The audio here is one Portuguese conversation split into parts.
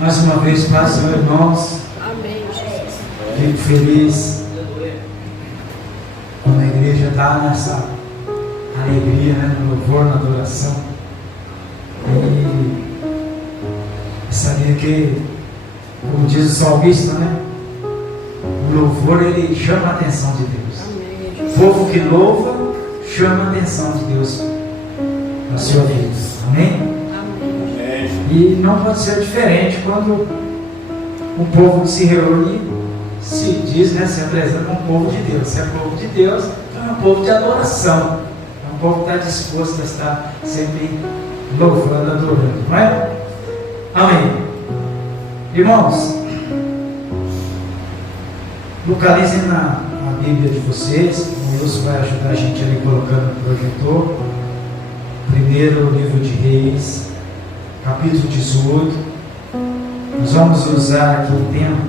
Mais uma vez, paz, meus irmãos. Amém, Jesus. Fico feliz quando a igreja está nessa alegria, né? No louvor, na adoração. E sabia que, como diz o salmista, né? O louvor, ele chama a atenção de Deus. Amém, O Jesus. povo que louva chama a atenção de Deus na sua vida. Amém? Amém. E não pode ser diferente quando o povo que se reúne se diz, né, se apresenta como povo de Deus. Se é povo de Deus, então é um povo de adoração. É um povo que está disposto a estar sempre louvando, adorando, não é? Amém. Irmãos, localizem na Bíblia de vocês. O Wilson vai ajudar a gente ali colocando no projetor. Primeiro livro de Reis, capítulo 18. Nós vamos usar aqui o tempo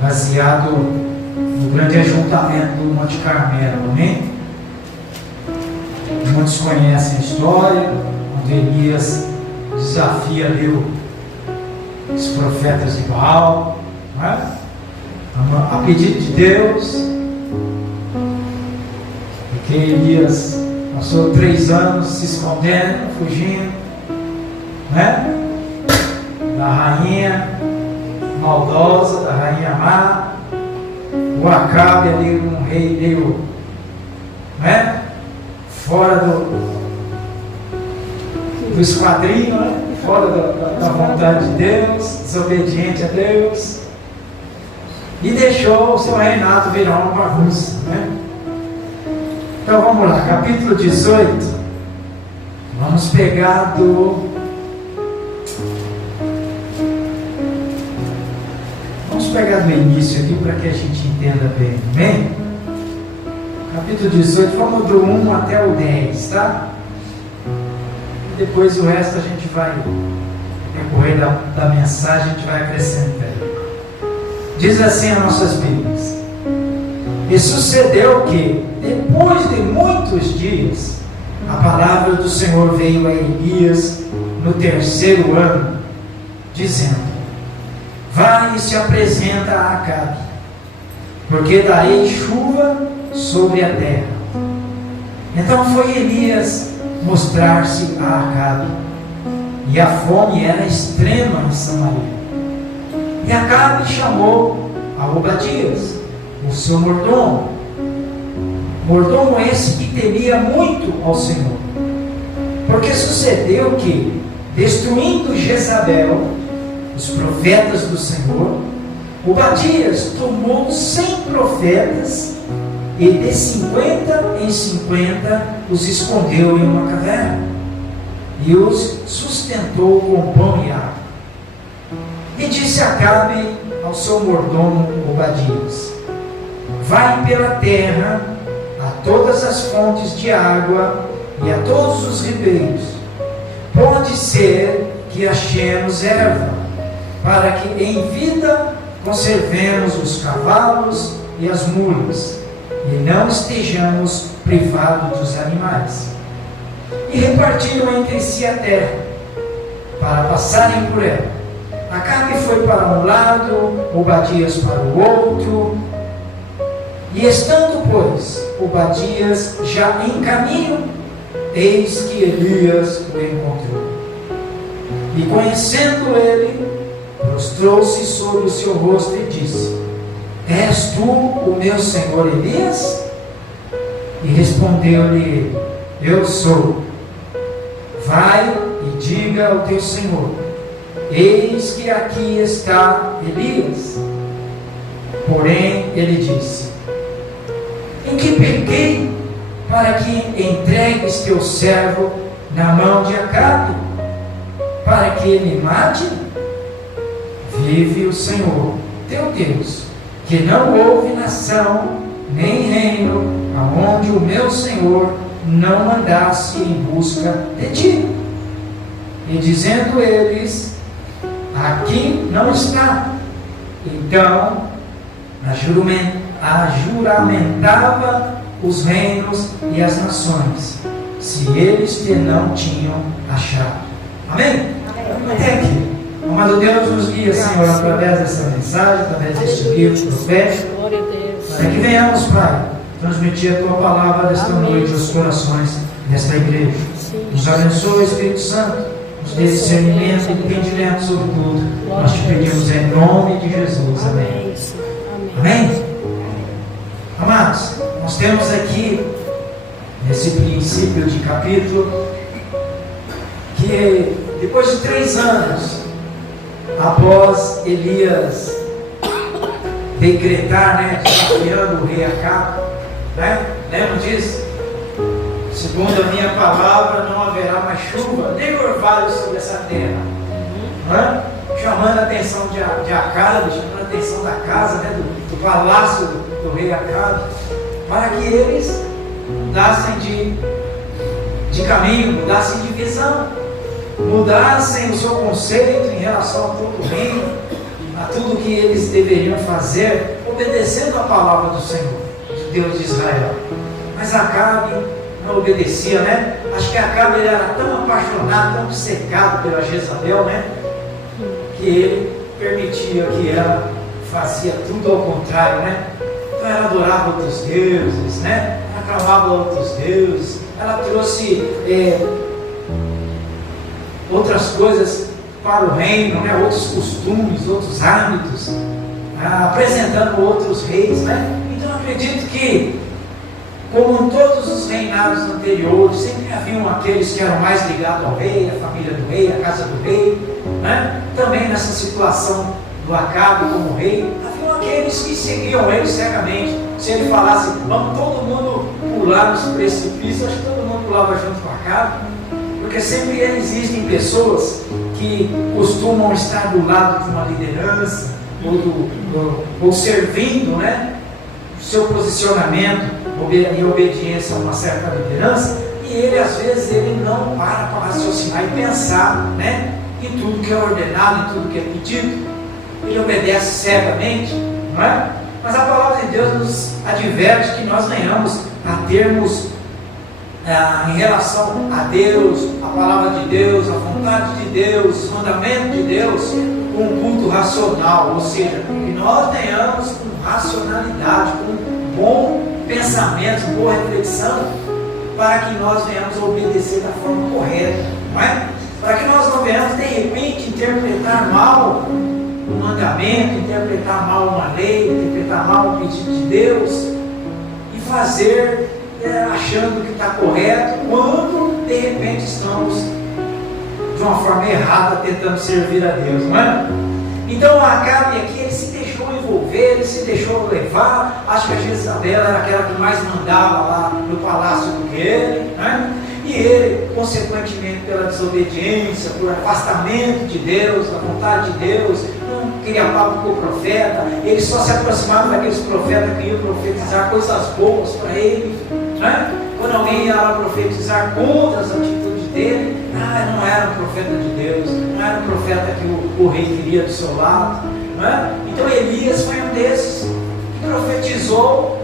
baseado no grande ajuntamento do Monte Carmelo, amém? Muitos conhecem a história, onde Elias desafia ali os profetas de Baal, não é? A pedido de Deus, porque Elias passou 3 anos se escondendo, fugindo, né? Da rainha maldosa, da rainha má. O Acabe ali, um rei meio, né? Fora do esquadrinho, né? Fora da vontade de Deus, desobediente a Deus, e deixou o seu reinado virar uma bagunça, né? Então vamos lá, capítulo 18. Vamos pegar do início aqui para que a gente entenda bem, amém? Capítulo 18, vamos do 1 até o 10, tá? E depois o resto a gente vai, no decorrer da mensagem, a gente vai acrescentando. Diz assim as nossas Bíblias: E sucedeu que, depois de muitos dias, a palavra do Senhor veio a Elias no 3º ano, dizendo: Vai e se apresenta a Acabe, porque darei chuva sobre a terra. Então foi Elias mostrar-se a Acabe, e a fome era extrema em Samaria. E Acabe chamou a Obadias, o seu mordomo esse que temia muito ao Senhor. Porque sucedeu que, destruindo Jezabel, os profetas do Senhor, Obadias tomou 100 profetas e de 50 em 50 os escondeu em uma caverna e os sustentou com pão e água. E disse Acabe ao seu mordomo Obadias: Vai pela terra a todas as fontes de água e a todos os ribeiros. Pode ser que achemos erva, para que em vida conservemos os cavalos e as mulas, e não estejamos privados dos animais. E repartiram entre si a terra, para passarem por ela. Acabe foi para um lado, Obadias para o outro. E estando, pois, Obadias já em caminho, eis que Elias o encontrou. E conhecendo ele, prostrou-se sobre o seu rosto e disse: És tu o meu senhor Elias? E respondeu-lhe ele: Eu sou. Vai e diga ao teu senhor: Eis que aqui está Elias. Porém ele disse: Em que pequei para que entregues teu servo na mão de Acabe, para que ele mate? Vive o Senhor teu Deus, que não houve nação nem reino aonde o meu Senhor não andasse em busca de ti. E dizendo eles: Aqui não está. Então ajuramentava os reinos e as nações, se eles te não tinham achado. Amém? Até aqui. Amado Deus, nos guia, Senhor, através dessa mensagem, através deste livro profético, Glória a Deus. para que venhamos, Pai, transmitir a Tua palavra desta noite aos corações desta igreja. Nos abençoe, Espírito Santo, nos dê discernimento e entendimento sobre tudo. Nós te pedimos em nome de Jesus. Amém. Amém? Amados, nós temos aqui, nesse princípio de capítulo, que depois de 3 anos, após Elias decretar, desafiando o rei Acabe, lembra disso? Segundo a minha palavra, não haverá mais chuva, nem orvalho sobre essa terra. Chamando a atenção de Acabe, chamando a atenção da casa, do palácio do rei Acabe, para que eles mudassem de caminho, mudassem de visão, mudassem o seu conceito em relação a todo o reino, a tudo que eles deveriam fazer, obedecendo a palavra do Senhor, de Deus de Israel. Mas Acabe não obedecia, Acho que Acabe ele era tão apaixonado, tão obcecado pela Jezabel, que ele permitia que ela fazia tudo ao contrário, Então ela adorava outros deuses, ela clamava outros deuses, ela trouxe outras coisas para o reino, outros costumes, outros hábitos, apresentando outros reis, Então eu acredito que, como em todos os reinados anteriores, sempre haviam aqueles que eram mais ligados ao rei, à família do rei, à casa do rei, Também nessa situação do Acabe como rei, haviam aqueles que seguiam ele cegamente. Se ele falasse, vamos todo mundo pular nos precipícios, acho que todo mundo pulava junto com Acabe, porque sempre existem pessoas que costumam estar do lado de uma liderança, ou servindo, o seu posicionamento em obediência a uma certa liderança, e ele às vezes ele não para raciocinar e pensar, em tudo que é ordenado, em tudo que é pedido, ele obedece cegamente, Mas a palavra de Deus nos adverte que nós venhamos a termos em relação a Deus, a palavra de Deus, a vontade de Deus, o mandamento de Deus, um culto racional, ou seja, que nós venhamos com racionalidade, com bom pensamento, boa reflexão, para que nós venhamos a obedecer da forma correta, Para que nós não venhamos de repente interpretar mal um mandamento, interpretar mal uma lei, interpretar mal um pedido de Deus e fazer achando que está correto, quando de repente estamos de uma forma errada tentando servir a Deus, Então Acabe aqui, ele se deixou envolver, ele se deixou levar. Acho que a Jezabel era aquela que mais mandava lá no palácio do que ele, E ele, consequentemente, pela desobediência, por afastamento de Deus, da vontade de Deus, não queria papo com o profeta, ele só se aproximava daqueles profetas que iam profetizar coisas boas para ele, Quando alguém ia lá profetizar contra as atitudes dele, não era um profeta de Deus, não era um profeta que o rei queria do seu lado, Então Elias foi um desses que profetizou,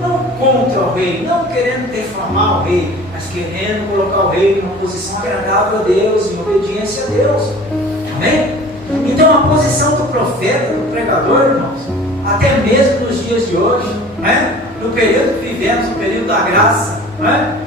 não contra o rei, não querendo defamar o rei, mas querendo colocar o rei numa posição agradável a Deus, em obediência a Deus. Amém? Então a posição do profeta, do pregador, irmãos, até mesmo nos dias de hoje, no período que vivemos, no período da graça,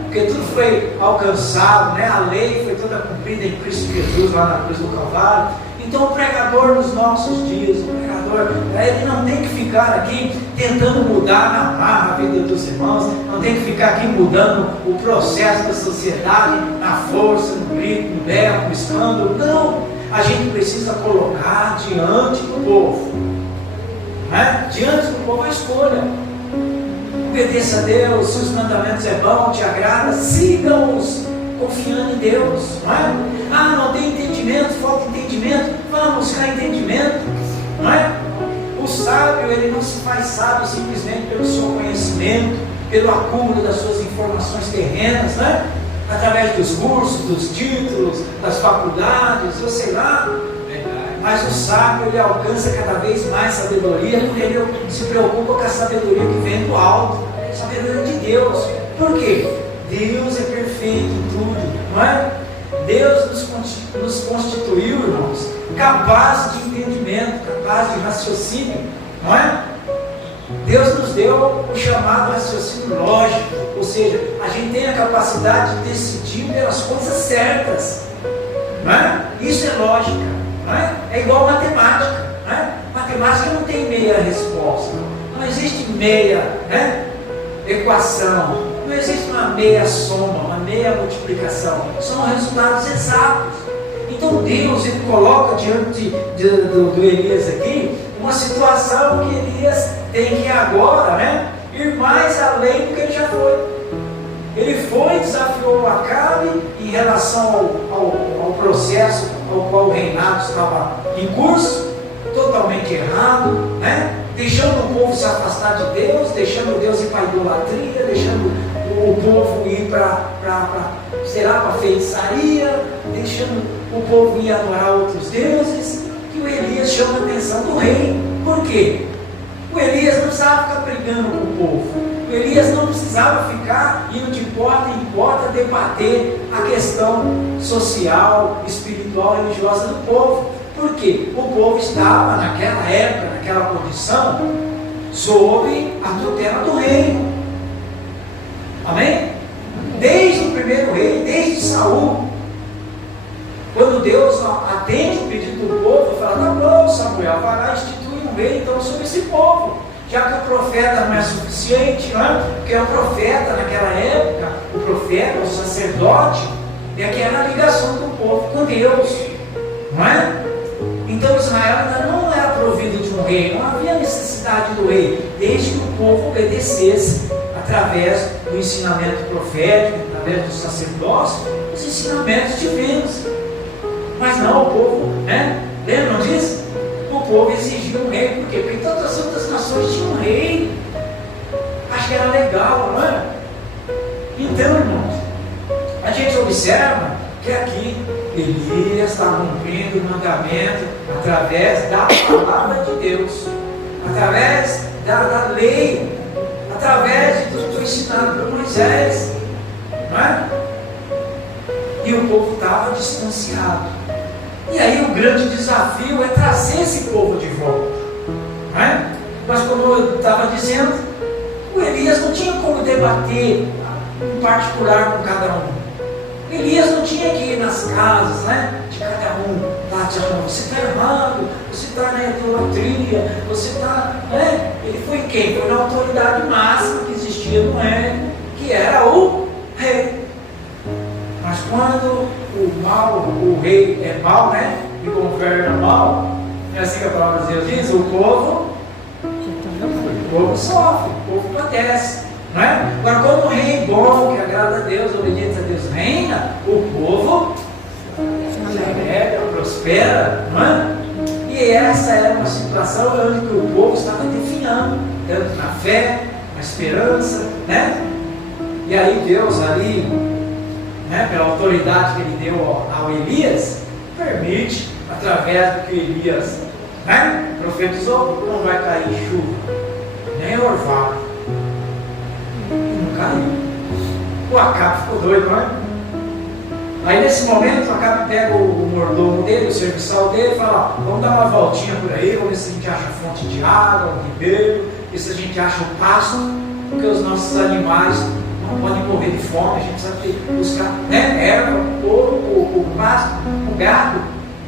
porque tudo foi alcançado, a lei foi toda cumprida em Cristo Jesus, lá na cruz do Calvário. Então o pregador nos nossos dias, o pregador, ele não tem que ficar aqui tentando mudar na marra a vida dos irmãos, não tem que ficar aqui mudando o processo da sociedade, na força, no grito, no berro, no escândalo. Não, a gente precisa colocar diante do povo, diante do povo a escolha. Obedeça a Deus, se os mandamentos é bom, te agrada, siga-os, confiando em Deus, não tem entendimento, falta entendimento, vamos buscar entendimento, O sábio, ele não se faz sábio simplesmente pelo seu conhecimento, pelo acúmulo das suas informações terrenas, Através dos cursos, dos títulos, das faculdades, eu sei lá. Mas o sábio, ele alcança cada vez mais sabedoria, porque ele se preocupa com a sabedoria que vem do alto, sabedoria de Deus. Por quê? Deus é perfeito em tudo, Deus nos constituiu, irmãos, capaz de entendimento, capaz de raciocínio, não é? Deus nos deu o chamado raciocínio lógico, ou seja, a gente tem a capacidade de decidir pelas coisas certas, não é? Isso é lógica, não é? É igual matemática, não é? Matemática não tem meia resposta, não existe meia, né, equação, não existe uma meia soma, uma meia multiplicação, são resultados exatos. Então Deus, ele coloca diante do Elias aqui uma situação que Elias tem que agora, né, ir mais além do que ele já foi. Ele foi, desafiou Acabe em relação ao processo ao qual o reinado estava em curso, totalmente errado, né? Deixando o povo se afastar de Deus, deixando Deus ir para a idolatria, deixando o povo ir para feitiçaria, deixando o povo ir adorar outros deuses, que o Elias chama a atenção do rei. Por quê? O Elias não precisava ficar brigando com o povo. O Elias não precisava ficar indo de porta em porta debater a questão social, espiritual, religiosa do povo. Por quê? O povo estava naquela época, naquela condição, sob a tutela do rei. Amém? Desde o primeiro rei, desde Saul, quando Deus atende o pedido do povo, fala: tá bom, Samuel, vai lá instituir um rei então sobre esse povo, já que o profeta não é suficiente, não é? Porque o profeta naquela época, o profeta, o sacerdote, é que era a ligação do povo com Deus, não é? Então Israel ainda não era provido de um rei, não havia necessidade do rei, desde que o povo obedecesse através do ensinamento profético, através do sacerdócio, os ensinamentos divinos. Mas não, o povo, né? Lembram disso? O povo exigia um rei, por quê? Porque todas as outras nações tinham um rei. Acho que era legal, não é? Então, irmãos, a gente observa que aqui Elias está cumprindo o mandamento através da palavra de Deus, através da lei, através do ensinado por Moisés, não é? E o povo estava distanciado. E aí o grande desafio é trazer esse povo de volta, não é? Mas como eu estava dizendo, o Elias não tinha como debater em particular com cada um. Elias não tinha que ir nas casas, né, de cada um, lá dizendo: você está errado, você está na idolatria, você está, né? Ele foi quem? Foi na autoridade máxima que existia no reino, que era o rei. Mas quando o rei é mau, né, e governa mal, é assim que a palavra de Deus diz, o povo sofre, o povo padece. Não é? Agora, quando o rei é bom, que agrada a Deus, obediente a Deus, reina, o povo se alegra, prospera, não é? E essa era uma situação onde o povo estava definhando, tanto na fé, na esperança, né? E aí Deus ali, né, pela autoridade que ele deu ao Elias, permite, através do que Elias, né, profetizou, não vai cair chuva, nem orvalho. Não caiu. O Acabe ficou doido, não é? Aí nesse momento o Acabe pega o mordomo dele, o serviçal dele, e fala: vamos dar uma voltinha por aí, vamos ver se a gente acha fonte de água, um ribeiro, e se a gente acha o pasto, porque os nossos animais não podem morrer de fome, a gente precisa buscar, né, erva, o pasto, o gado,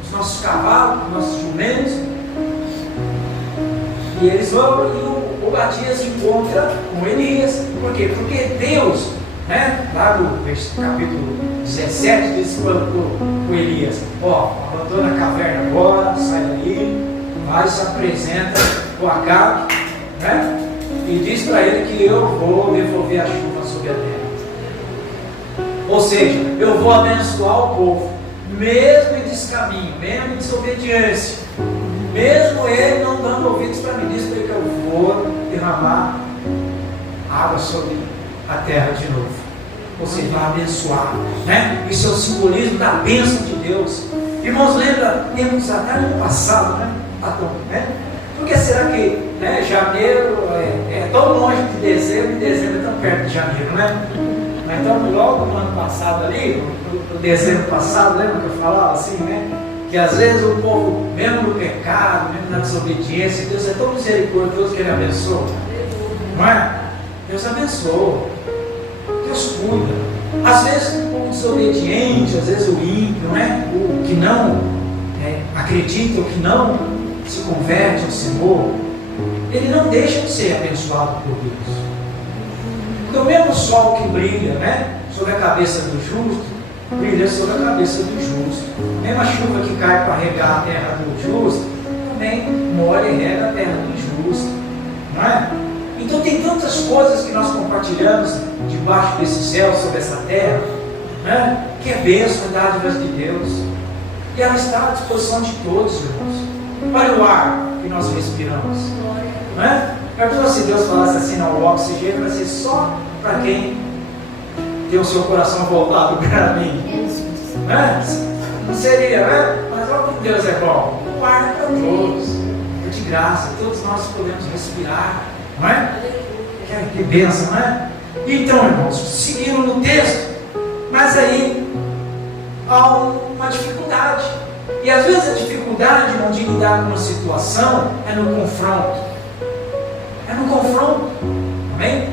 os nossos cavalos, os nossos jumentos. E eles vão e o Obadias encontra com Elias. Por quê? Porque Deus, né, lá no capítulo 17, diz para o Elias: ó, abandona a caverna agora, sai daí, vai, se apresenta com Acabe, né, e diz para ele que eu vou devolver a chuva sobre a terra. Ou seja, eu vou abençoar o povo, mesmo em descaminho, mesmo em desobediência, mesmo ele não dando ouvidos para mim, diz para ele que eu vou derramar água sobre a terra de novo. Ou seja, vai abençoar, né? Isso é o simbolismo da bênção de Deus. Irmãos, lembra até no ano passado, né? Por que será que, né, janeiro é tão longe de dezembro e dezembro é tão perto de janeiro, né? Mas então, logo no ano passado ali, no dezembro passado, lembra que eu falava assim, né? Que às vezes o povo, mesmo no pecado, mesmo na desobediência, Deus é tão misericordioso que Ele abençoa. Não é? Deus abençoa. Deus cuida. Às vezes o povo desobediente, às vezes o ímpio, né? O que não acredita, o que não se converte ao Senhor, ele não deixa de ser abençoado por Deus. Porque o mesmo sol que brilha, né, sobre a cabeça do justo, brilha sobre a cabeça do justo. A mesma chuva que cai para regar a terra do justo, também molha e rega a terra do justo. Não é? Então tem tantas coisas que nós compartilhamos debaixo desse céu, sobre essa terra, né, que é bênção e dádivas de Deus. E ela está à disposição de todos, irmãos. Olha o ar que nós respiramos. Não é? Se Deus falasse assim, não, o oxigênio vai ser só para quem tem o seu coração voltado para mim. Não é? Não seria, né? Mas olha como Deus é bom. O ar é para todos. É de graça. Todos nós podemos respirar. Não é? Que bênção, não é? Então, irmãos, seguindo no texto, mas aí há uma dificuldade. E às vezes a dificuldade, irmão, de lidar com uma situação é no confronto. É no confronto. Amém?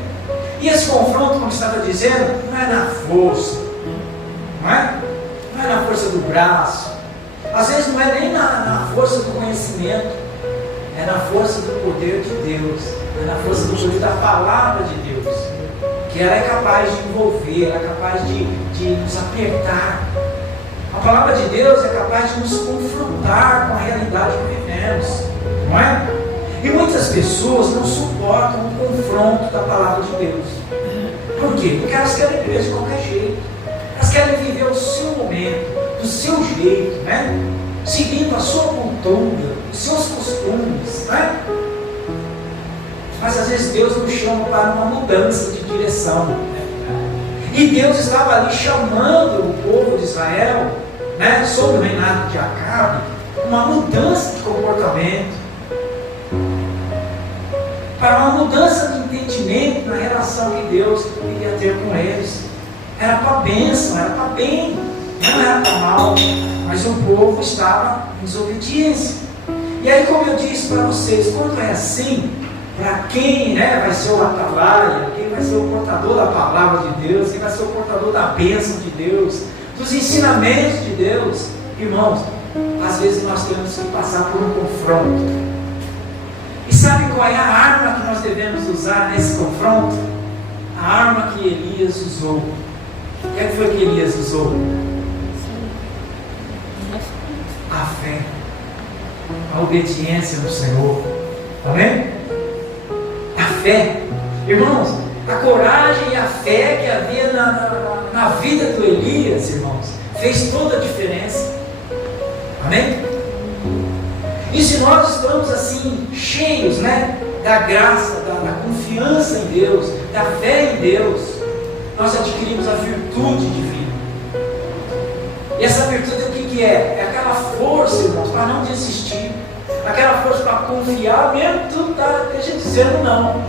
E esse confronto, como estava dizendo, não é na força. Não é? Não é na força do braço. Às vezes não é nem na força do conhecimento. É na força do poder de Deus. É na força do poder da palavra de Deus. Que ela é capaz de envolver, ela é capaz de nos apertar. A palavra de Deus é capaz de nos confrontar com a realidade que vivemos, não é? E muitas pessoas não suportam o confronto da palavra de Deus. Por quê? Porque elas querem viver de qualquer jeito. Elas querem viver o seu momento, do seu jeito, né? Seguindo a sua cultura, os seus costumes, né? Mas às vezes Deus nos chama para uma mudança de direção. E Deus estava ali chamando o povo de Israel, né, sob o reinado de Acabe, uma mudança de comportamento, para uma mudança de entendimento na relação que Deus queria ter com eles. Era para bênção, era para bem, não era para mal, mas o povo estava em desobediência. E aí, como eu disse para vocês, quando é assim, para quem, né, vai ser o atalaia, quem vai ser o portador da palavra de Deus, quem vai ser o portador da bênção de Deus, dos ensinamentos de Deus, irmãos, às vezes nós temos que passar por um confronto. E sabe qual é a arma que nós devemos usar nesse confronto? A arma que Elias usou. O que foi que Elias usou? A fé, a obediência no Senhor. Amém? A fé, irmãos, a coragem e a fé que havia na vida do Elias, irmãos, fez toda a diferença. Amém? E se nós estamos assim, cheios, né, da graça, da confiança em Deus, da fé em Deus, nós adquirimos a virtude divina. E essa virtude o que é? É aquela força, irmãos, para não desistir, aquela força para confiar, mesmo que tudo esteja dizendo não.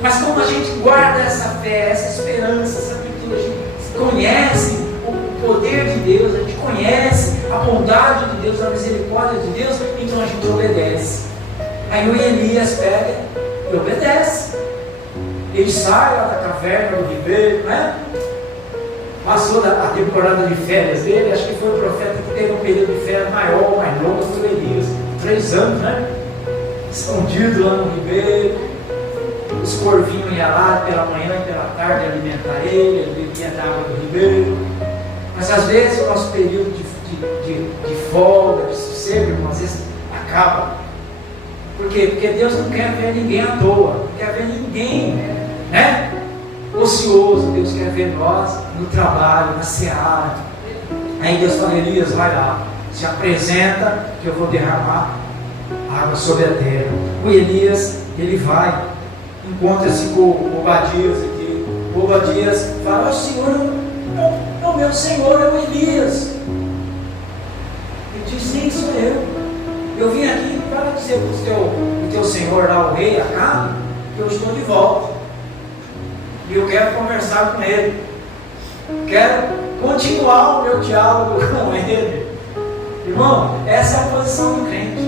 Mas como a gente guarda essa fé, essa esperança, essa virtude, a gente conhece o poder de Deus, a gente conhece a bondade de Deus, a misericórdia de Deus, então a gente obedece. Aí o Elias pega e obedece. Ele sai lá da caverna do ribeiro, né? Passou a temporada de férias dele, acho que foi o profeta que teve um período de férias maior, mais longo, foi Elias, 3 anos, né? Escondido lá no ribeiro, os corvinhos iam lá pela manhã e pela tarde alimentar ele bebia da água do ribeiro. Mas às vezes o nosso período de folga, de sossego, irmão, às vezes acaba. Por quê? Porque Deus não quer ver ninguém à toa, não quer ver ninguém, né, ocioso. Deus quer ver nós no trabalho, na seara. Aí Deus fala: Elias, vai lá, se apresenta que eu vou derramar água sobre a terra. O Elias, ele vai, encontra-se com o Obadias aqui. O Obadias fala: o Senhor, o meu Senhor é o Elias. Ele diz: sim, sou eu. Eu vim aqui para dizer para o teu senhor lá, o rei Acabe, que eu estou de volta. E eu quero conversar com ele. Quero continuar o meu diálogo com Ele. Irmão, essa é a posição do crente.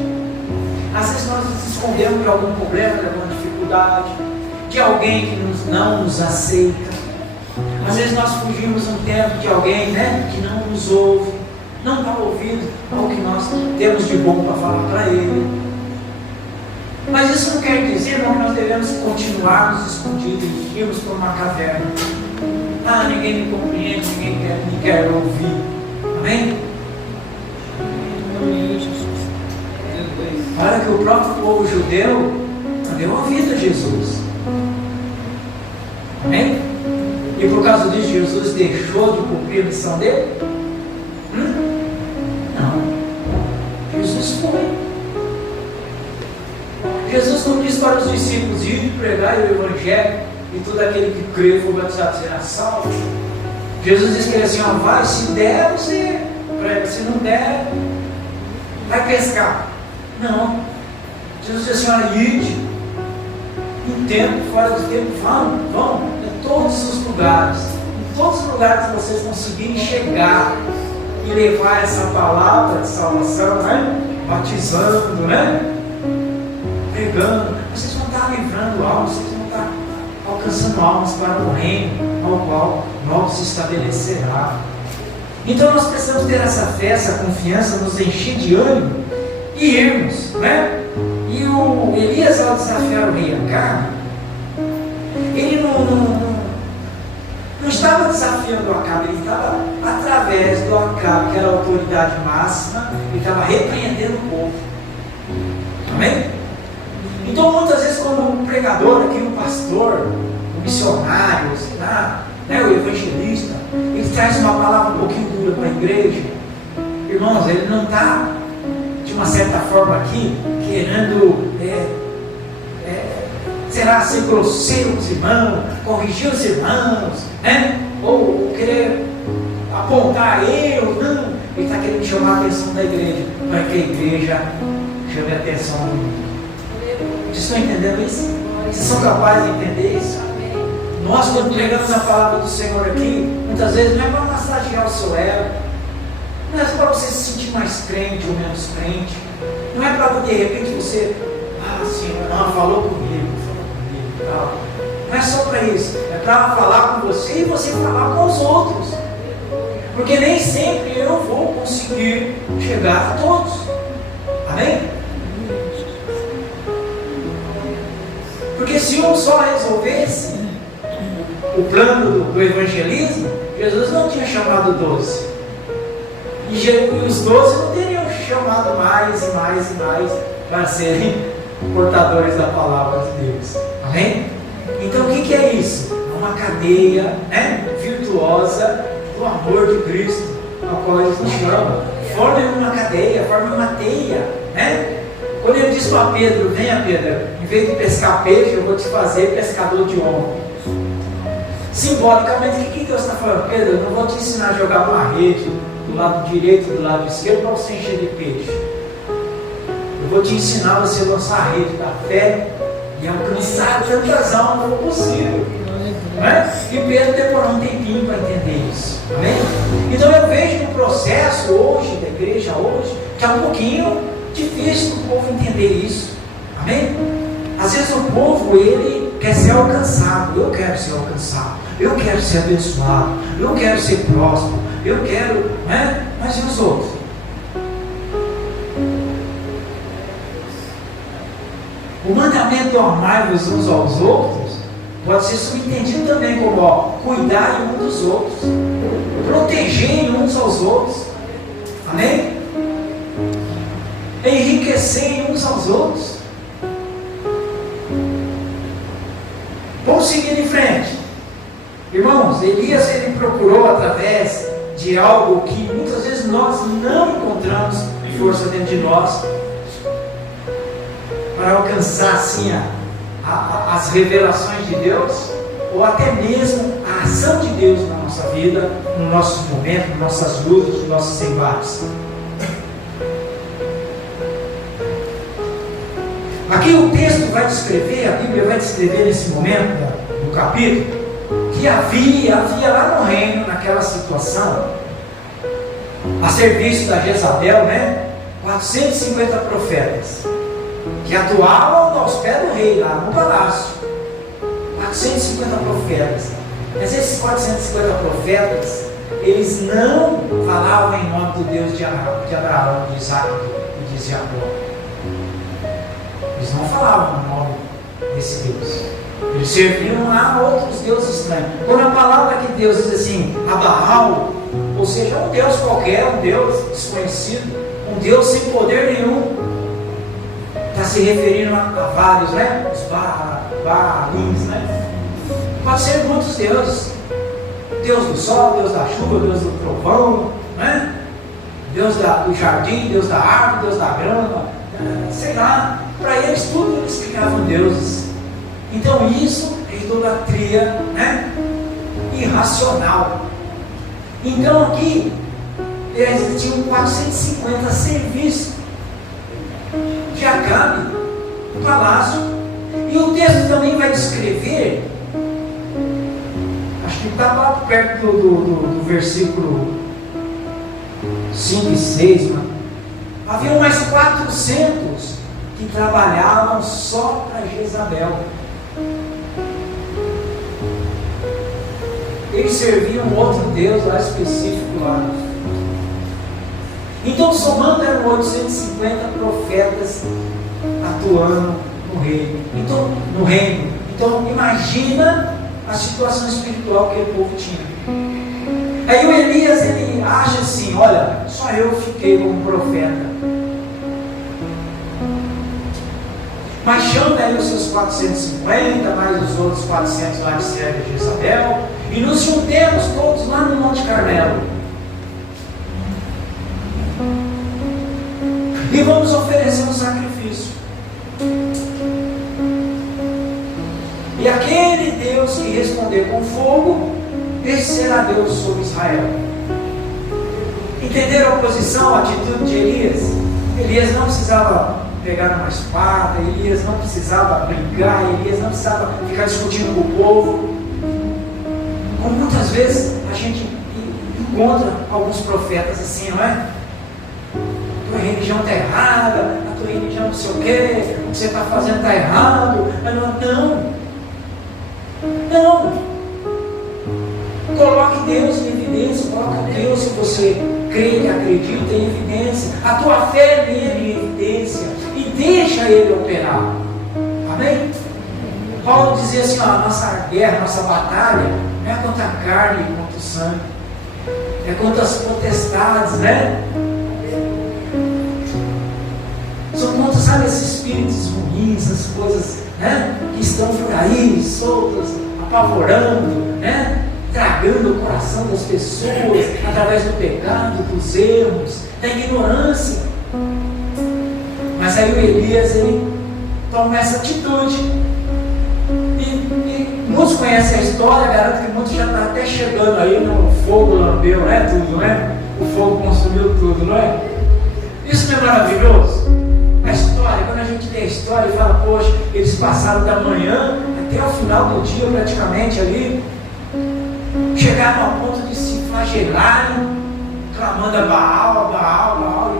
Às vezes nós nos escondemos de algum problema, de alguma dificuldade, de alguém que não nos aceita. Às vezes nós fugimos um tempo de alguém, né, que não nos ouve, não está ouvindo o que nós temos de bom para falar para ele. Mas isso não quer dizer, irmão, que nós devemos continuar nos escondidos e irmos para uma caverna. Ah, ninguém me compreende, ninguém me quer ouvir. Amém? Olha que o próprio povo judeu deu ouvido a Jesus. Amém? E por causa disso, Jesus deixou de cumprir a missão dele? Não. Jesus foi. Jesus não disse para os discípulos ir pregar o Evangelho e todo aquele que crê e for batizado será salvo. Jesus disse que ele assim, ó, vai, se der, você prega, se não der, vai pescar. Não. Jesus disse assim, ó, ide, em tempo, fora do tempo, vão, em todos os lugares. Em todos os lugares que vocês conseguirem chegar e levar essa palavra de salvação, né? Batizando, né? Pregando, vocês vão estar livrando almas, vocês vão estar alcançando almas para o reino ao qual nós se estabelecerá. Então nós precisamos ter essa fé, essa confiança, nos encher de ânimo e irmos, né? E o Elias, ao desafiar o rei Acabe, ele não estava desafiando o Acabe, ele estava através do Acabe, que era a autoridade máxima, ele estava repreendendo o povo. Amém? Então muitas vezes quando um pregador, aqui um pastor, um missionário, sei lá, né, o evangelista, ele traz uma palavra um pouquinho dura para a igreja, irmãos, ele não está de uma certa forma aqui querendo será ser grosseiro com os irmãos, corrigir os irmãos, né? Ou querer apontar erros, não, ele está querendo chamar a atenção da igreja, para que a igreja chame a atenção do mundo. Vocês estão entendendo isso? Vocês são capazes de entender isso? Nós, quando pregamos a palavra do Senhor aqui, muitas vezes não é para massagear o seu ego, não é para você se sentir mais crente ou menos crente, não é para de repente você, Senhor, não, falou comigo, tal. Não é só para isso, é para falar com você e você falar com os outros, porque nem sempre eu vou conseguir chegar a todos. Amém? Porque se um só resolvesse o plano do evangelismo, Jesus não tinha chamado 12. E os 12 não teriam chamado mais e mais e mais para serem portadores da palavra de Deus. Amém? Então o que é isso? É uma cadeia, né, virtuosa do amor de Cristo, ao qual Ele nos chama. Forma uma cadeia, forma uma teia, né? Quando ele disse para Pedro, venha Pedro, em vez de pescar peixe, eu vou te fazer pescador de homem. Simbolicamente, o que Deus está falando? Pedro, eu não vou te ensinar a jogar uma rede do lado direito e do lado esquerdo para você encher de peixe. Eu vou te ensinar a você lançar a rede da fé e alcançar tantas almas como possível. Né? E Pedro demorou um tempinho para entender isso. Amém? Então eu vejo no processo hoje, da igreja hoje, que é um pouquinho difícil o povo entender isso. Amém? Às vezes o povo, ele quer ser alcançado. Eu quero ser alcançado. Eu quero ser abençoado. Eu quero ser próspero. Eu quero, né? Mas e os outros? O mandamento do amar-vos uns aos outros pode ser subentendido também como cuidar um dos outros, proteger uns aos outros. Amém? Enriquecer uns aos outros. Vamos seguir em frente. Irmãos, Elias, ele procurou através de algo que muitas vezes nós não encontramos força dentro de nós para alcançar assim as revelações de Deus, ou até mesmo a ação de Deus na nossa vida, nos nossos momentos, nas nossas lutas, nos nossos embates. Aqui o texto vai descrever, a Bíblia vai descrever nesse momento do capítulo, que havia lá no reino, naquela situação, a serviço da Jezabel, né? 450 profetas que atuavam aos pés do rei, lá no palácio. 450 profetas. Mas esses 450 profetas, eles não falavam em nome do Deus de Abraão, de Isaac e de Jacó. Eles não falavam em nome desse Deus. Eles serviam a outros deuses estranhos. Quando a palavra que Deus diz assim, Abaal, ou seja, um Deus qualquer, um Deus desconhecido, um Deus sem poder nenhum, está se referindo a vários, né? Os Baalins, né? Pode ser muitos deuses. Deus do sol, Deus da chuva, Deus do trovão, né? Deus do jardim, Deus da árvore, Deus da grama, sei lá. Para eles tudo eles criavam deuses. Então isso é idolatria, né? Irracional. Então aqui eles tinham 450 serviços de Acabe no palácio. E o texto também vai descrever, acho que está lá perto do versículo 5 e 6, né? Havia mais 400 que trabalhavam só para Jezabel. Eles serviam outro Deus lá específico lá. Então, somando, eram 850 profetas atuando no reino. Então, imagina a situação espiritual que o povo tinha. Aí o Elias, ele acha assim, olha, só eu fiquei como profeta. Mas chama aí os seus 450, mais os outros 400 lá de servos de Jezabel, e nos juntemos todos lá no Monte Carmelo. E vamos oferecer um sacrifício. E aquele Deus que responder com fogo, esse será Deus sobre Israel. Entenderam a posição, a atitude de Elias? Elias não precisava pegar uma espada, Elias não precisava brigar, Elias não precisava ficar discutindo com o povo. Como muitas vezes a gente encontra alguns profetas assim, não é? A tua religião está errada, a tua religião não sei o quê, o que você está fazendo está errado. Não. Coloque Deus em evidência, coloque Deus que você crê e acredita em evidência, a tua fé nele em evidência, e deixa ele operar. Amém? Paulo dizia assim, ó, a nossa guerra, a nossa batalha não é contra a carne e contra o sangue, é contra as potestades, né? São contra, sabe, esses espíritos ruins, essas coisas, né, que estão por aí, soltas, apavorando, né, tragando o coração das pessoas através do pecado, dos erros, da ignorância. Mas aí o Elias, ele toma essa atitude. E muitos conhecem a história, garanto que muitos já estão até chegando aí no fogo lambeu, né? Tudo, né? O fogo consumiu tudo, não é? Isso não é maravilhoso? A história, quando a gente lê a história e fala, poxa, eles passaram da manhã até o final do dia praticamente ali, chegaram ao ponto de se flagelarem, clamando a Baal,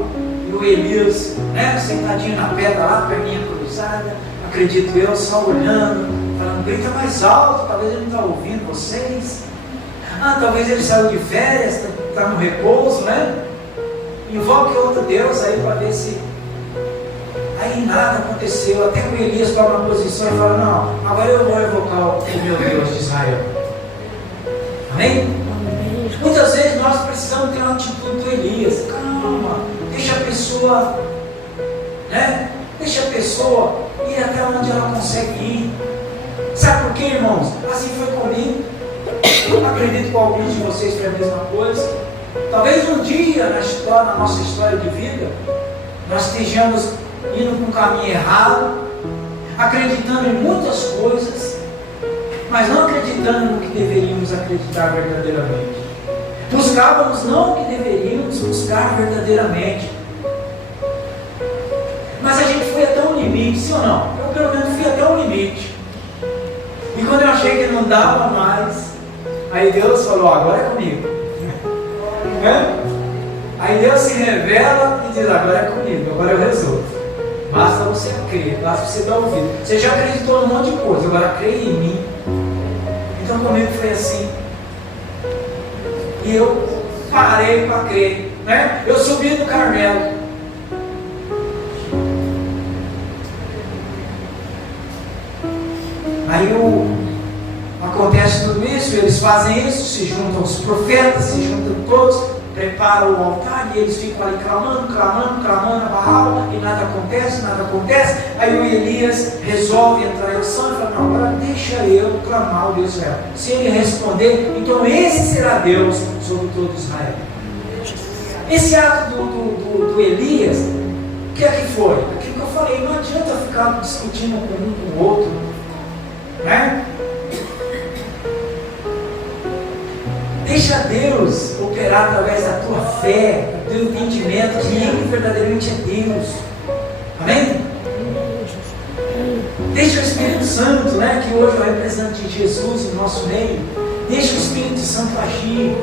e o Elias, né, sentadinho na pedra lá, perninha cruzada, acredito eu, só olhando, falando, grita mais alto, talvez ele não está ouvindo vocês. Talvez ele saiu de férias, está no repouso, né? Invoque outro Deus aí para ver se... Aí nada aconteceu, até que o Elias toma uma posição e fala, não, agora eu vou evocar o meu Deus de Israel. Amém? Muitas vezes nós precisamos ter uma atitude do Elias. Calma, deixa a pessoa, né? Deixa a pessoa ir até onde ela consegue ir. Sabe por quê, irmãos? Assim foi comigo. Acredito que com alguns de vocês foi a mesma coisa. Talvez um dia na nossa história de vida, nós estejamos indo para um caminho errado, acreditando em muitas coisas, mas não acreditando no que deveríamos acreditar verdadeiramente. Buscávamos não o que deveríamos buscar verdadeiramente. Mas a gente foi até um limite, sim ou não? Eu pelo menos fui até um limite. E quando eu achei que não dava mais, Aí Deus falou, agora é comigo. Aí Deus se revela e diz, agora é comigo, agora eu resolvo. Basta você crer, basta você dar ouvido. Você já acreditou num monte de coisa, agora creia em mim. Então comigo foi assim. E eu parei para crer. Né? Eu subi no Carmelo. Aí acontece tudo isso, eles fazem isso, se juntam os profetas, se juntam todos, preparam o altar e eles ficam ali clamando a Baal, e nada acontece. Aí o Elias resolve entrar em ação e fala, não, agora deixa eu clamar o Deus de Israel. Se ele responder, então esse será Deus sobre todo Israel. Esse ato do Elias, o que é que foi? Aquilo que eu falei, não adianta ficar discutindo com o outro, né? Deixa Deus operar através da tua fé, do teu entendimento que Ele verdadeiramente é Deus. Amém? Deixa o Espírito Santo, né, que hoje é o representante de Jesus em nosso meio, deixa o Espírito Santo agir.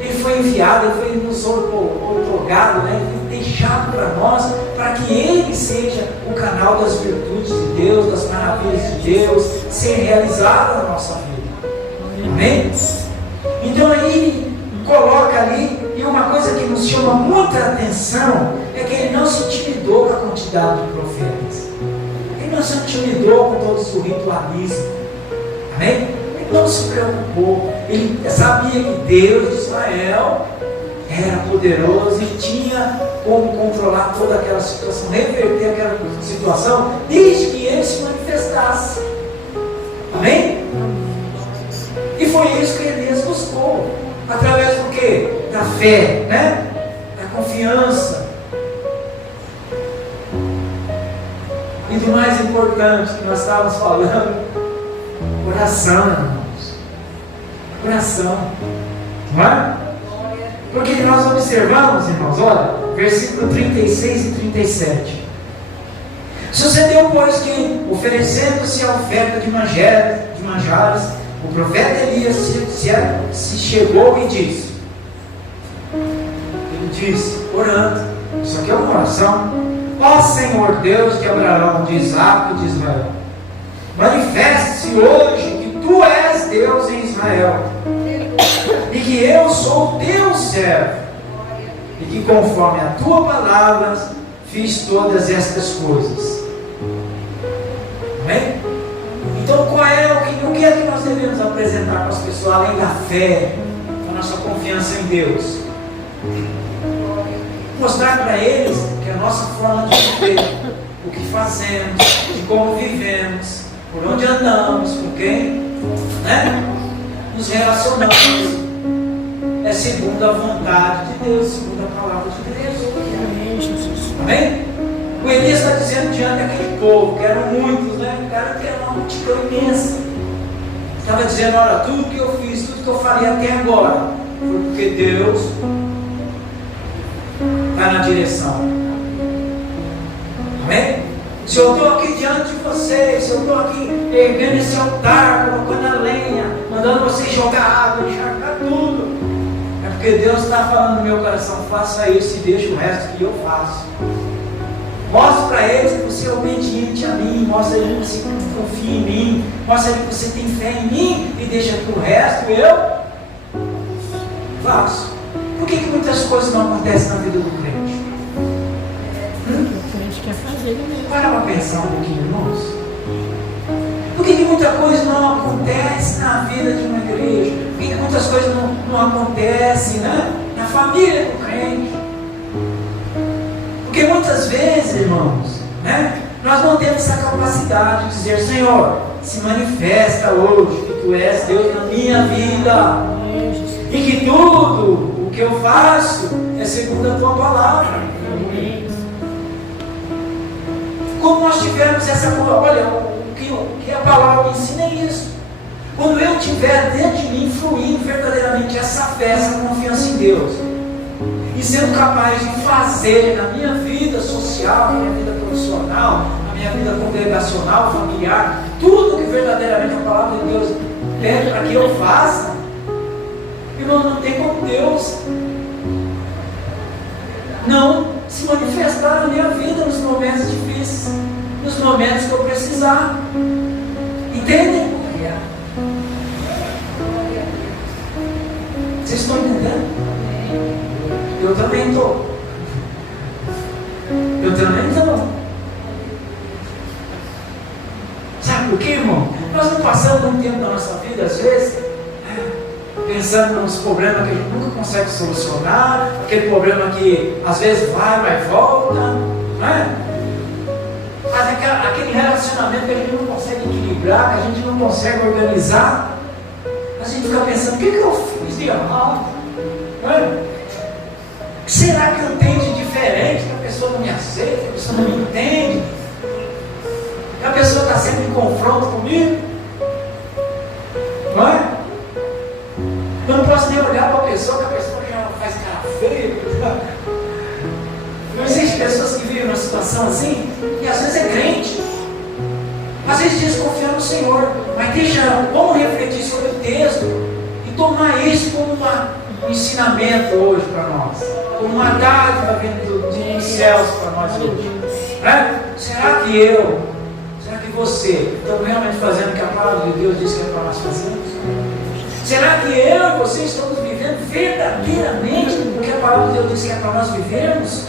Ele foi enviado, ele foi nos outorgado, né, ele foi deixado para nós, para que Ele seja o canal das virtudes de Deus, das maravilhas de Deus, ser realizado na nossa vida. Amém? Então ele coloca ali, e uma coisa que nos chama muita atenção é que ele não se intimidou com a quantidade de profetas. Ele não se intimidou com todo o ritualismo. Amém? Ele não se preocupou. Ele sabia que Deus de Israel era poderoso e tinha como controlar toda aquela situação, reverter aquela situação, desde que ele se manifestasse. Amém? E foi isso que Elias buscou. Através do quê? Da fé, né? Da confiança. E do mais importante que nós estávamos falando, oração, irmãos. Oração. Não é? Porque nós observamos, irmãos, olha, versículo 36 e 37. Sucedeu, pois, que, oferecendo-se a oferta de manjares, o profeta Elias se chegou e disse, orando, isso aqui é uma oração, ó Senhor Deus de Abraão, de Isaac e de Israel, manifeste-se hoje que Tu és Deus em Israel, e que eu sou Teu servo, e que conforme a Tua palavra fiz todas estas coisas. Amém? Então qual é o que é que nós devemos apresentar para as pessoas, além da fé, a nossa confiança em Deus? Mostrar para eles que a nossa forma de viver, o que fazemos, de como vivemos, por onde andamos, com quem, né? Nos relacionamos, é segundo a vontade de Deus, segundo a palavra de Deus. Amém? O Elias está dizendo diante daquele povo, que eram muitos, né? O cara que era uma multidão imensa. Estava dizendo, olha, tudo que eu fiz, tudo que eu falei até agora, foi porque Deus está na direção. Amém? Se eu estou aqui diante de vocês, se eu estou aqui erguendo esse altar, colocando a lenha, mandando vocês jogar água, encharcar tudo, é porque Deus está falando no meu coração, faça isso e deixa o resto que eu faço. Mostre para eles que você é obediente a mim, mostre a eles que você confia em mim, mostre a eles que você tem fé em mim e deixa que o resto eu faço. Por que muitas coisas não acontecem na vida do crente? O crente quer fazer mesmo. Para para pensar um pouquinho, irmãos. Por que muita coisa não acontece na vida de uma igreja? Por que muitas coisas não acontecem, né? Na família do crente? Porque muitas vezes, irmãos, né, nós não temos essa capacidade de dizer, Senhor, se manifesta hoje que Tu és Deus na minha vida e que tudo o que eu faço é segundo a Tua palavra. Como nós tivemos essa palavra, olha, o que a palavra ensina é isso. Quando eu tiver dentro de mim fluindo verdadeiramente essa fé, essa confiança em Deus, e sendo capaz de fazer na minha vida social, na minha vida profissional, na minha vida congregacional, familiar, tudo que verdadeiramente a palavra de Deus pede para que eu faça, Irmão, não tem como Deus não se manifestar na minha vida nos momentos difíceis, nos momentos que eu precisar. Entendem? Vocês estão entendendo? Eu também estou. Eu também estou. Sabe por quê, irmão? Nós não passamos muito tempo da nossa vida, às vezes, pensando nos problemas que a gente nunca consegue solucionar, aquele problema que às vezes vai, mas volta, não é? Mas aquele relacionamento que a gente não consegue equilibrar, que a gente não consegue organizar, a gente fica pensando, o que eu fiz de errado? Não é? O que será que eu tenho de diferente, que a pessoa não me aceita, que a pessoa não me entende, que a pessoa está sempre em confronto comigo? Não é? Eu não posso nem olhar para a pessoa, que a pessoa já faz cara feia. Não existem pessoas que vivem numa situação assim, e às vezes é crente, às vezes desconfia no Senhor, mas vamos refletir sobre o texto e tomar isso como um ensinamento hoje para nós, como uma dádiva vindo dos céus para nós hoje. Será que você estão realmente fazendo o que a palavra de Deus diz que é para nós fazermos? Será que eu e você estamos vivendo verdadeiramente o que a palavra de Deus diz que é para nós vivermos?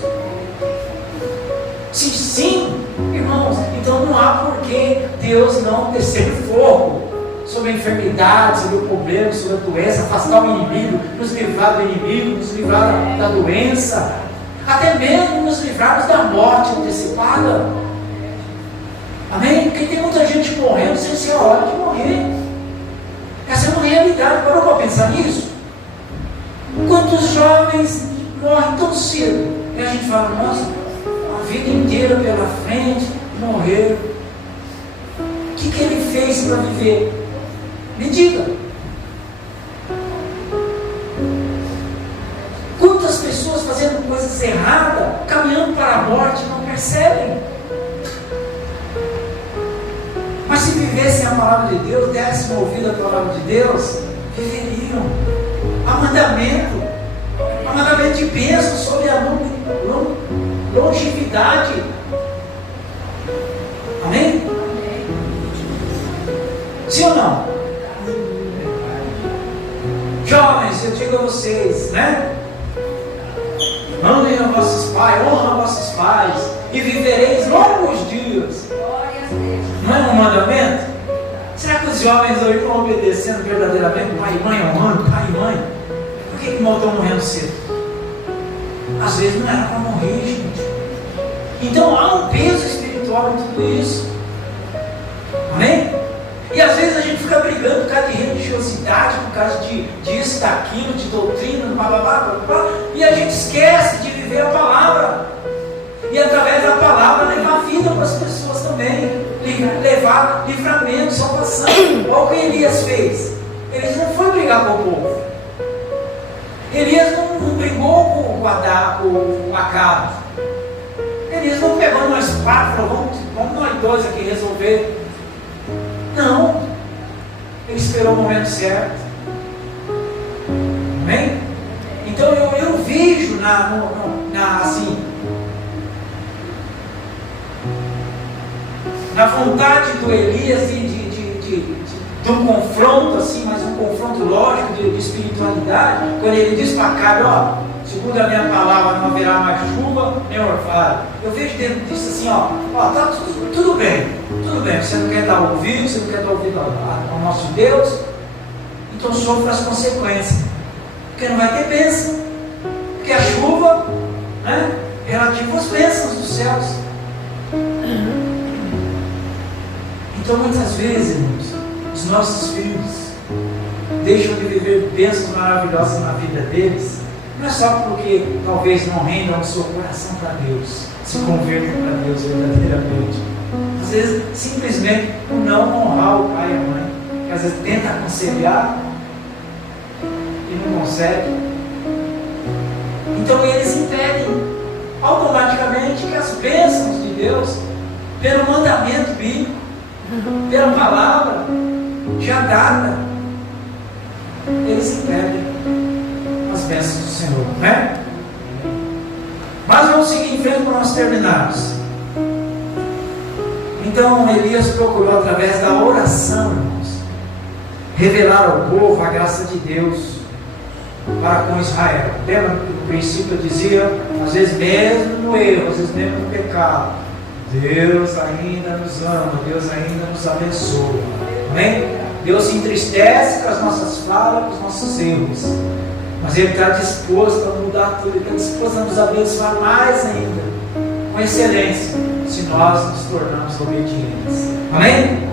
Se sim, irmãos, então não há por que Deus não descer fogo sobre a enfermidade, sobre o problema, sobre a doença, afastar o inimigo, nos livrar do inimigo, nos livrar da doença, até mesmo nos livrarmos da morte antecipada. Amém? Porque tem muita gente morrendo sem ser a hora de morrer. Essa é uma realidade. Parou para pensar nisso? Quantos jovens morrem tão cedo? E a gente fala, nossa, a vida inteira pela frente, morreram. O que ele fez para viver? Me diga. Quantas pessoas fazendo coisas erradas, caminhando para a morte, não percebem? Mas se vivessem a palavra de Deus, dessem ouvido à palavra de Deus, viveriam. Há mandamento de bênção sobre a longevidade. Amém? Sim ou não? Jovens, eu digo a vocês, né? Amem a vossos pais, honra a vossos pais, e vivereis longos dias. Não é um mandamento? Será que os jovens hoje estão obedecendo verdadeiramente pai e mãe, honrando pai e mãe? Por que estão morrendo cedo? Às vezes não era para morrer, gente. Então há um peso espiritual em tudo isso. Amém? E às vezes a gente fica brigando por causa de religiosidade, por causa disso, daquilo, de doutrina, blá, blá, blá, blá, e a gente esquece de viver a palavra. E através da palavra levar vida para as pessoas também. Levar livramento, salvação. Olha o que Elias fez. Elias não foi brigar com o povo. Elias não brigou com o Acabe. Elias não pegou uma espada e falou, vamos nós dois aqui resolver. Não. Ele esperou o momento certo. Amém? Então eu vejo na vontade do Elias de um confronto, assim, mas um confronto lógico de espiritualidade, quando ele diz para Acabe, ó, segundo a minha palavra não haverá mais chuva nem orvalho. Eu vejo dentro disso assim, ó, tá tudo bem, você não quer dar ouvido, você não quer dar ouvido ao nosso Deus, então sofra as consequências, porque não vai ter bênção, porque a chuva, né, é relativa às bênçãos dos céus. Então muitas vezes, irmãos, os nossos filhos deixam de viver bênçãos maravilhosas na vida deles, não é só porque talvez não rendam o seu coração para Deus, se convertam para Deus verdadeiramente. Às vezes, simplesmente por não honrar o pai e a mãe, que às vezes tenta aconselhar e não consegue. Então eles impedem automaticamente que as bênçãos de Deus, pelo mandamento bíblico, pela palavra já dada, eles impedem. bênçãos do Senhor, né? Mas vamos seguir em frente para nós terminarmos. Então Elias procurou, através da oração, irmãos, revelar ao povo a graça de Deus para com Israel. Lembra que no princípio eu dizia, às vezes mesmo no erro, às vezes mesmo no pecado, Deus ainda nos ama, Deus ainda nos abençoa. Amém? Deus se entristece com as nossas falas, com os nossos erros, mas Ele está disposto a mudar tudo, Ele está disposto a nos abençoar mais ainda, com excelência, se nós nos tornarmos obedientes. Amém?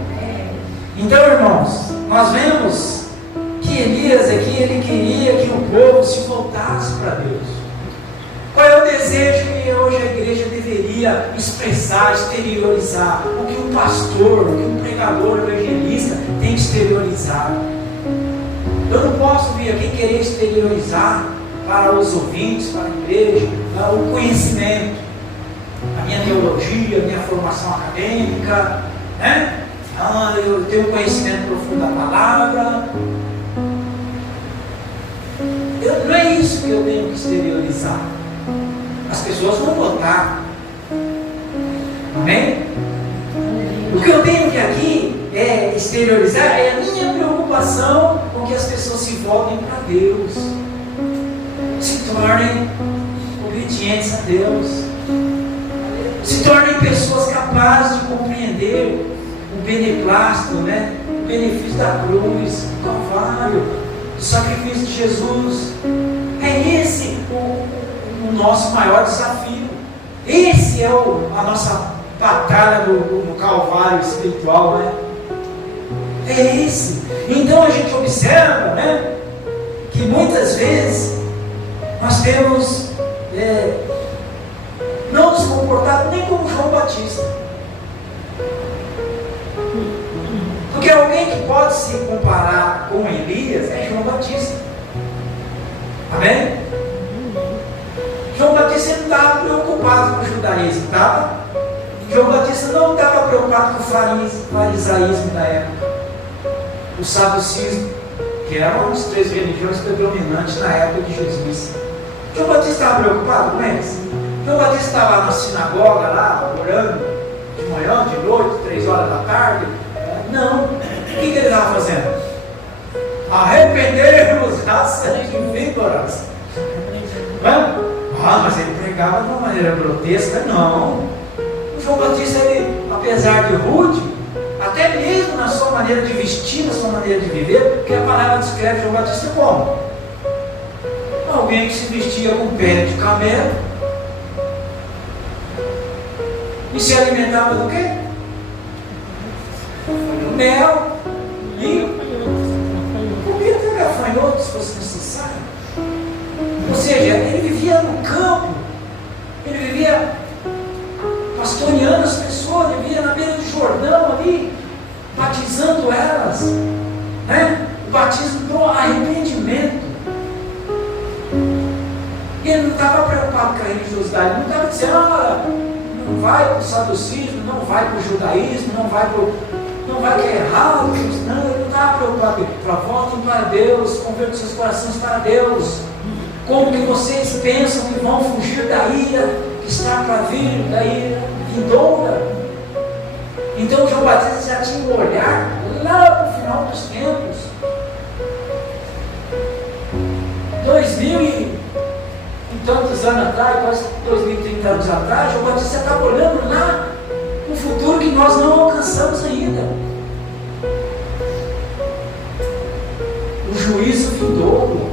Então, irmãos, nós vemos que Elias aqui, ele queria que o povo se voltasse para Deus. Qual é o desejo que hoje a igreja deveria expressar, exteriorizar? O que o pastor, o que o pregador, o evangelista tem que exteriorizar? Eu não posso vir aqui querer exteriorizar para os ouvintes, para a igreja, para o conhecimento, a minha teologia, a minha formação acadêmica, né? Eu tenho um conhecimento profundo da palavra. Não é isso que eu tenho que exteriorizar. As pessoas vão votar. Amém? O que eu tenho que aqui é exteriorizar é a minha preocupação com que as pessoas se voltem para Deus, se tornem obedientes a Deus, se tornem pessoas capazes de compreender o beneplácito, né? O benefício da cruz, do Calvário, do sacrifício de Jesus. É esse o nosso maior desafio. Esse é a nossa batalha no Calvário espiritual, né? É esse. Então a gente observa, né, que muitas vezes nós temos não nos comportado nem como João Batista. Porque alguém que pode se comparar com Elias é João Batista. Amém? João Batista não estava preocupado com o judaísmo, estava? João Batista não estava preocupado com o farisaísmo da época, o saducismo, que eram as três religiões predominantes na época de Jesus. João Batista estava preocupado com eles? João Batista estava na sinagoga lá, orando, de manhã, de noite, 3 horas da tarde? Não. O que ele estava fazendo? Arrependemos, raça de víboras. Mas ele pregava de uma maneira grotesca? Não. O João Batista, ele, apesar de rude, até mesmo na sua maneira de vestir, na sua maneira de viver, porque a palavra descreve João Batista como? Alguém que se vestia com pele de camelo e se alimentava do quê? Do mel e comia até gafanhotos, se fosse necessário. Ou seja, ele vivia no campo, ele vivia pastoreando as pessoas, ele vivia na beira do Jordão ali, batizando elas, né? O batismo do arrependimento. E ele não estava preocupado com a religiosidade, não estava dizendo, não vai para o saducismo, não vai para o judaísmo, não vai que é errado, não, ele não estava preocupado. Voltem para Deus, convertam seus corações para Deus. Como que vocês pensam que vão fugir da ira que está para vir, da ira vindoura? Então João Batista já tinha um olhar lá no final dos tempos. 2000 e tantos anos atrás, quase 2030 anos atrás, João Batista estava olhando lá no futuro que nós não alcançamos ainda. O juízo vindouro.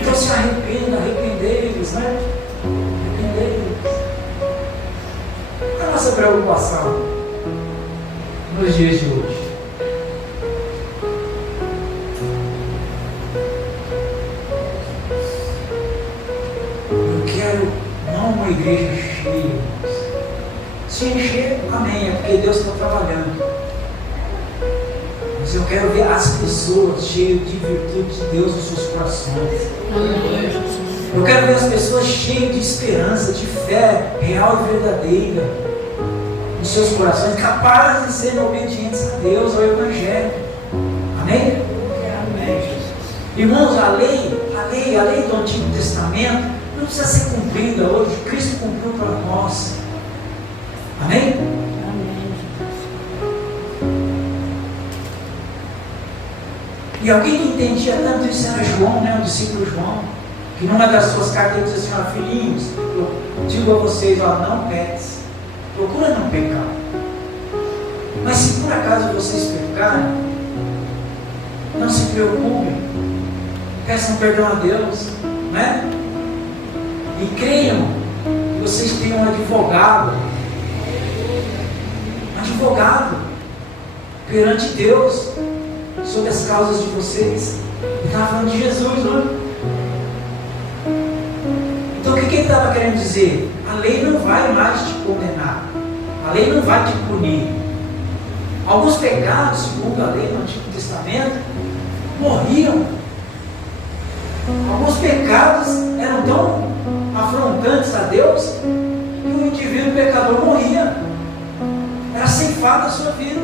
Então se arrependei-vos, né? Arrependei-vos. A nossa preocupação nos dias de hoje. Eu quero não uma igreja cheia, irmãos. Se encher, amém, é porque Deus está trabalhando. Mas eu quero ver as pessoas cheias de virtude de Deus nos seus corações. Eu quero ver as pessoas cheias de esperança, de fé real e verdadeira nos seus corações, capazes de serem obedientes a Deus, ao Evangelho. Amém? Amém. Irmãos, a lei lei do Antigo Testamento não precisa ser cumprida hoje. Cristo cumpriu para nós. Amém? Amém, Jesus. E alguém que entendia tanto isso era João, né? O discípulo João, que numa das suas cartas ele diz assim: ó, filhinhos, eu digo a vocês, ó, não peques, procura não pecar. Mas se por acaso vocês pecarem, não se preocupem, peçam perdão a Deus, né? E creiam que vocês têm um advogado perante Deus sobre as causas de vocês. Ele estava falando de Jesus, não é? Então o que ele estava querendo dizer? A lei não vai mais te condenar, a lei não vai te punir. Alguns pecados, segundo a lei do Antigo Testamento, morriam. Alguns pecados eram tão afrontantes a Deus que o indivíduo pecador morria, era ceifado a sua vida.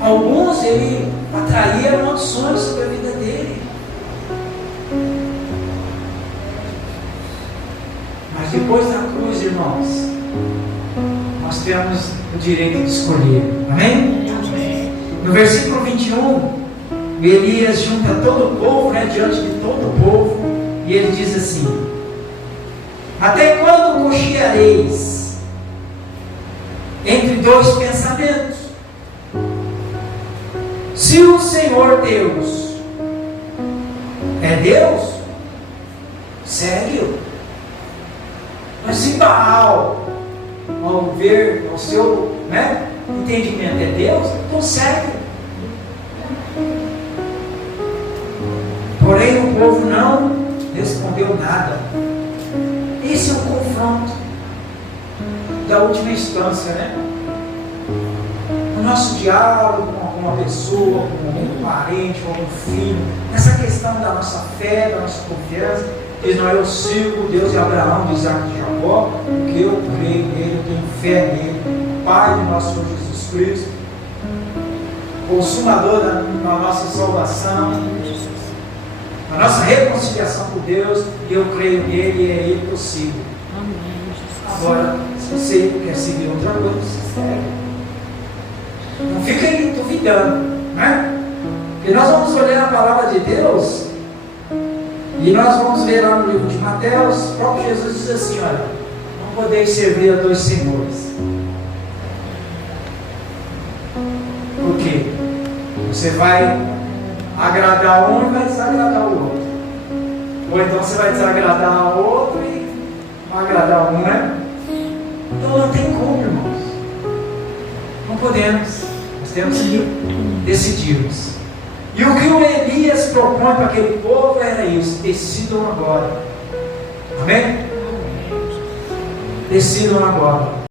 Alguns ele atraía maldições sobre a vida dele. Mas depois da cruz, irmãos, nós temos o direito de escolher. Amém? Amém. No versículo 21, Elias junta todo o povo, né, diante de todo o povo, e ele diz assim: até quando cocheareis entre dois pensamentos? Se o Senhor Deus é Deus, segue-o. Mas se Baal, ao ver o seu, né, entendimento é Deus, então segue. Porém o povo não respondeu nada. Esse é o confronto da última instância, né? O nosso diálogo com alguma pessoa, com algum parente, com algum filho, nessa questão da nossa fé, da nossa confiança, diz: não, eu sigo o Deus de Abraão, de Isaac e de Jacó, porque eu creio nele, eu tenho fé nele, Pai do nosso Senhor Jesus Cristo, consumador da nossa salvação, a nossa reconciliação com Deus, e eu creio nele e é ele que eu sigo. Amém, Jesus. Agora, se você quer seguir outra coisa, você segue. Não fica aí duvidando, né? Porque nós vamos olhar a palavra de Deus e nós vamos ver lá no livro de Mateus, o próprio Jesus diz assim: olha, não podeis servir a dois senhores. Por quê? Você vai agradar um e vai desagradar o outro. Ou então você vai desagradar o outro e vai agradar um, né? Então não tem como, irmãos. Não podemos. Nós temos que decidirmos. E o que o Elias propõe para aquele povo era isso: decidam agora. Amém? Decidam agora.